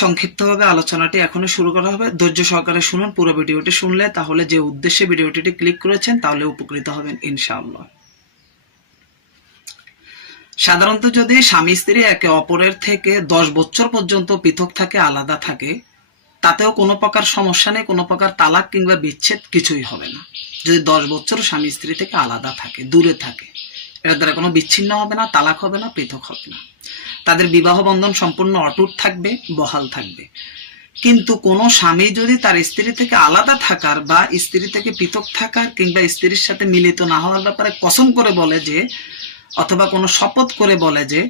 সংক্ষিপ্তভাবে আলোচনাটি এখনও শুরু করা হবে। ধৈর্য সহকারে শুনুন, পুরো ভিডিওটি শুনলে তাহলে যে উদ্দেশ্যে ভিডিওটি ক্লিক করেছেন, তাহলে উপকৃত হবেন ইনশাআল্লাহ। সাধারণত যদি স্বামী স্ত্রী একে অপরের থেকে দশ বছর পর্যন্ত পৃথক থাকে, আলাদা থাকে, তাতেও কোনো প্রকার সমস্যা নেই, কোনো প্রকার তালাক কিংবা বিচ্ছেদ কিছুই হবে না। যদি দশ বছর স্বামী স্ত্রী থেকে আলাদা থাকে, দূরে থাকে, এর দ্বারা কোনো বিচ্ছিন্ন হবে না, তালাক হবে না, পৃথক হবে না। তাদের বিবাহ বন্ধন সম্পূর্ণ অটুট থাকবে, বহাল থাকবে। কিন্তু কোনো স্বামী যদি তার স্ত্রী থেকে আলাদা থাকার বা স্ত্রী থেকে পৃথক থাকার কিংবা স্ত্রীর সাথে মিলিত না হওয়ার ব্যাপারে কসম করে বলে যে, অথবা কোনো শপথ করে বলে যে,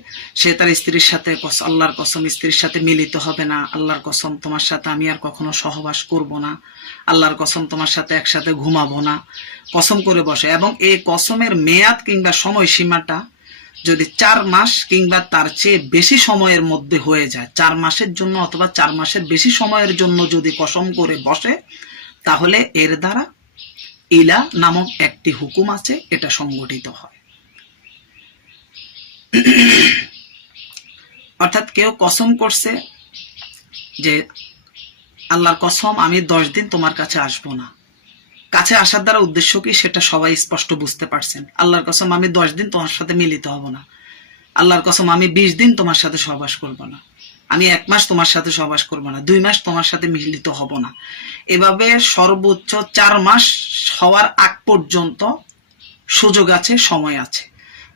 সে তার স্ত্রীর সাথে আল্লাহর কসম স্ত্রীর সাথে মিলিত হবে না, আল্লাহর কসম তোমার সাথে আমি আর কখনো সহবাস করব না, আল্লাহর কসম তোমার সাথে একসাথে ঘুমাবো না, কসম করে বসে। এবং এই কসমের মেয়াদ কিংবা সময়সীমাটা যদি চার মাস কিংবা তার চেয়ে বেশি সময়ের মধ্যে হয়ে যায়, চার মাসের জন্য অথবা চার মাসের বেশি সময়ের জন্য যদি কসম করে বসে, তাহলে এর দ্বারা ইলা নামক একটি হুকুম আছে, এটা সংগঠিত হয়। অর্থাৎ কেউ কসম করছে যে, আল্লাহর কসম আমি দশ দিন তোমার কাছে আসব না। কাছে আসার দ্বারা উদ্দেশ্য কি? সেটা সবাই স্পষ্ট বুঝতে পারছেন। আল্লাহর কসম, আমি দশ দিন তোমার সাথে মিলিত হব না। আল্লাহর কসম, আমি বিশ দিন তোমার সাথে সহবাস করব না। আমি এক মাস তোমার সাথে সহবাস করব না। দুই মাস তোমার সাথে মিলিত হব না। এভাবে সর্বোচ্চ চার মাস হওয়ার আগ পর্যন্ত সুযোগ আছে, সময় আছে।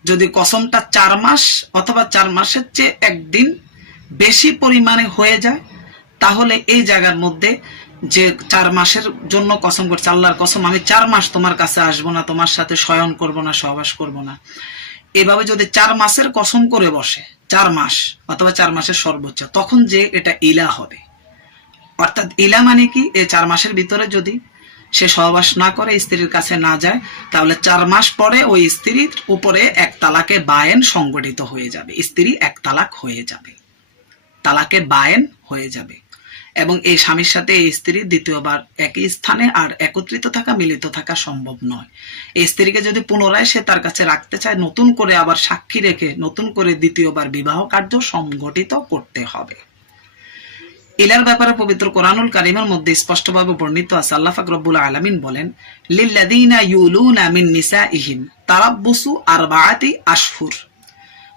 যদি কসমটা চার মাস অথবা চার মাসের চেয়ে একদিন বেশি পরিমাণে হয়ে যায়, তাহলে এই জায়গার মধ্যে যে চার মাসের জন্য কসম করছে, আল্লাহর কসম, আমি চার মাস তোমার কাছে আসব না, তোমার সাথে শয়ন করব না, সহবাস করব না। এভাবে যদি চার মাসের কসম করে বসে, চার মাস, অথবা চার মাসের সর্বোচ্চ, তখন যে এটা ইলা হবে। অর্থাৎ ইলা মানে কি? এই চার মাসের ভিতরে যদি সে সহবাস না করে, স্ত্রীর কাছে না যায়, তাহলে চার মাস পরে ওই স্ত্রীর উপরে এক তালাকে বায়েন সংগঠিত হয়ে যাবে। স্ত্রী এক তালাক হয়ে যাবে। তালাকে বায়েন হয়ে যাবে। এবং এই স্বামীর সাথে এই স্ত্রী দ্বিতীয়বার একই স্থানে আর একত্রিত থাকা, মিলিত থাকা সম্ভব নয়। এই স্ত্রীকে যদি পুনরায় সে তার কাছে রাখতে চায়, নতুন করে আবার সাক্ষী রেখে নতুন করে দ্বিতীয়বার বিবাহ কার্য সংগঠিত করতে হবে। ইলার ব্যাপারে পবিত্র কোরআনুল কারিমের মধ্যে স্পষ্টভাবে বর্ণিত আছে। আল্লাহ ফাক রব্বুল আলামিন বলেন, লিল্লাযীনা ইউলুনা মিন নিসাইহিম তারাব্বুসু আরবাআতি আশহুর।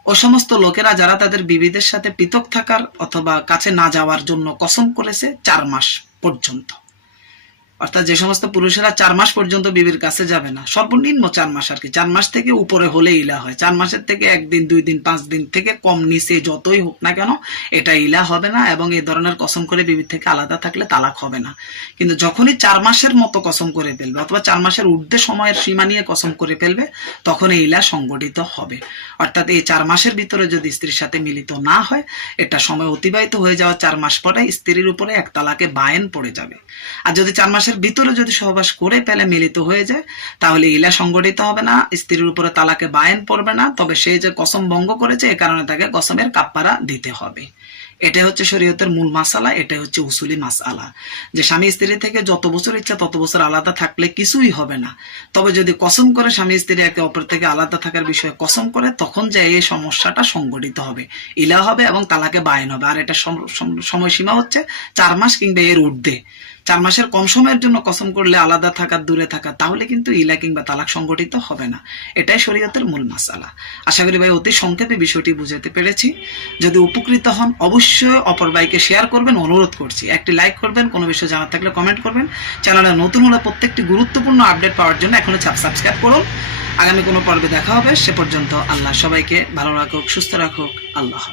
ও সমস্ত লোকেরা যারা তাদের বিবিদের সাথে পৃথক থাকার অথবা কাছে না যাওয়ার জন্য কসম করেছে চার মাস পর্যন্ত। অর্থাৎ যে সমস্ত পুরুষেরা চার মাস পর্যন্ত বিবির কাছে যাবে না, সর্বনিম্ন চার মাস আর কি। চার মাস থেকে উপরে হলে ইলা হয়। চার মাসের থেকে একদিন, দুই দিন, পাঁচ দিন থেকে কম নিচে যতই হোক না কেন, এটা ইলা হবে না এবং এই ধরনের কসম করে বিবির থেকে আলাদা থাকলে তালাক হবে না। কিন্তু যখনই চার মাসের মতো কসম করে ফেলবে অথবা চার মাসের ঊর্ধ্বে সময়ের সীমা নিয়ে কসম করে ফেলবে, তখন এই ইলা সংগঠিত হবে। অর্থাৎ এই চার মাসের ভিতরে যদি স্ত্রীর সাথে মিলিত না হয়, এটা সময় অতিবাহিত হয়ে যাওয়া চার মাস পরে স্ত্রীর উপরে এক তালাকে বায়েন পড়ে যাবে। আর যদি চার মাসের ভিতরে যদি সহবাস করে পেলে মিলিত হয়ে যায়, তাহলে ইলা সংগঠিত হবে না, স্ত্রীর উপরে তালাকে বায়েন পড়বে না, তবে সে যে কসম ভঙ্গ করেছে, এ কারণে তাকে কসমের কাপ্পারা দিতে হবে। এটাই হচ্ছে শরীয়তের মূল মাসালা, এটাই হচ্ছে উসুলি মাসালা। যে স্বামী স্ত্রী থেকে যত বছর ইচ্ছা, তত বছর আলাদা থাকলে কিছুই হবে না। তবে যদি কসম করে স্বামী স্ত্রী একে অপর থেকে আলাদা থাকার বিষয়ে কসম করে, তখন যে এই সমস্যাটা সংগঠিত হবে। ইলা হবে এবং তালাকে বায়ন হবে। আর এটা সম- সম- সময়সীমা হচ্ছে চার মাস কিংবা এর ঊর্ধ্বে। চার মাসের কম সময়ের জন্য কসম করলে আলাদা থাকা, দূরে থাকা, তাহলে কিন্তু ইলা কিংবা তালাক সংগঠিত হবে না। এটাই শরীয়তের মূল মাসালা। আশা করি ভাই, অতি সংক্ষেপে বিষয়টি বুঝাতে পেরেছি। যদি উপকৃত হন, অবশ্যই অপর ভাইকে শেয়ার করবেন, অনুরোধ করছি। একটি লাইক করবেন, কোনো বিষয় জানার থাকলে কমেন্ট করবেন। চ্যানেলে নতুন হলে প্রত্যেকটি গুরুত্বপূর্ণ আপডেট পাওয়ার জন্য এখনও চাপ সাবস্ক্রাইব করুন। আগামী কোনো পর্বে দেখা হবে। সে পর্যন্ত আল্লাহ সবাইকে ভালো রাখুক, সুস্থ রাখুক। আল্লাহ।